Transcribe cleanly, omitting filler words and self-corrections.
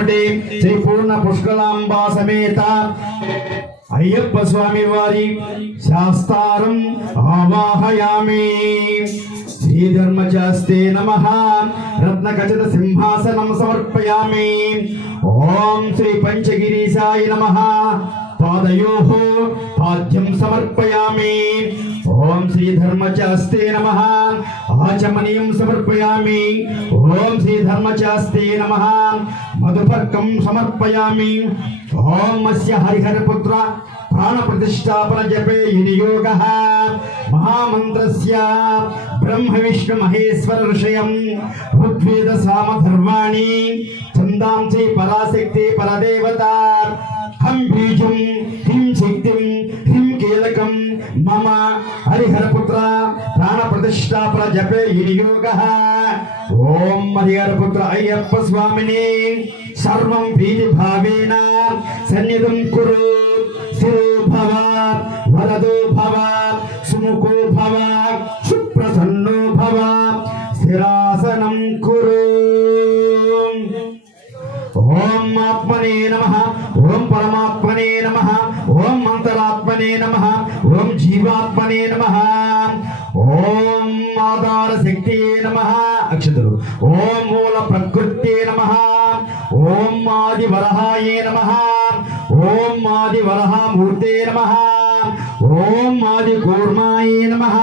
కపటే శ్రీ పూర్ణ పుష్కలాంబా సమేత అయ్యప్ప స్వామి వారి శాస్తారం ఆవాహయామి. శ్రీధర్మచాస్తే నమః రత్నఖచిత సింహాసనం సమర్పయామి. ఓం శ్రీ పంచగిరీశాయ నమః పాదయోః పాద్యం సమర్పయామి. ఓం శ్రీ ధర్మచాస్తే నమః ఆచమనీయం సమర్పయామి. ఓం శ్రీ ధర్మచాస్తే నమః మధుపర్కం సమర్పయామి. ఓం అస్య హరిహరపుత్ర ప్రాణ ప్రతిష్టాపన జపే వినియోగః మహామంత్రస్య బ్రహ్మ విష్ణు మహేశ్వర ఋషయం ఋగ్వేద సామధర్వాణి ఛందాంసి పరాశక్తి పరదేవత. హం బీజం హ్రీం శక్తిం హ్రీం కీలకం మమ హరిహరపుత్ర ప్రాణ ప్రతిష్టాపన జపే వినియోగః. ఓం హరిహరపుత్ర అయ్యప్ప స్వామిని సర్వం భీతి భావేన సన్నిధం కురు. స్థిరో భవ వరదో భవ సుముఖో భవ సుప్రసన్నో భవ స్థిరాసనం కురు. ఓం ఆత్మనే నమః ఓం పరమాత్మనే నమః ఓం అంతరాత్మనే నమః ఓం జీవాత్మనే నమః ఓం ఆధార శక్తియే నమః. అక్షతలు. ఓం మూల ప్రకృతే నమః ఓం ఆది వరహాయే నమః ఓం ఆది వరహమూర్తే నమః ఓం ఆది కూర్మాయే నమః.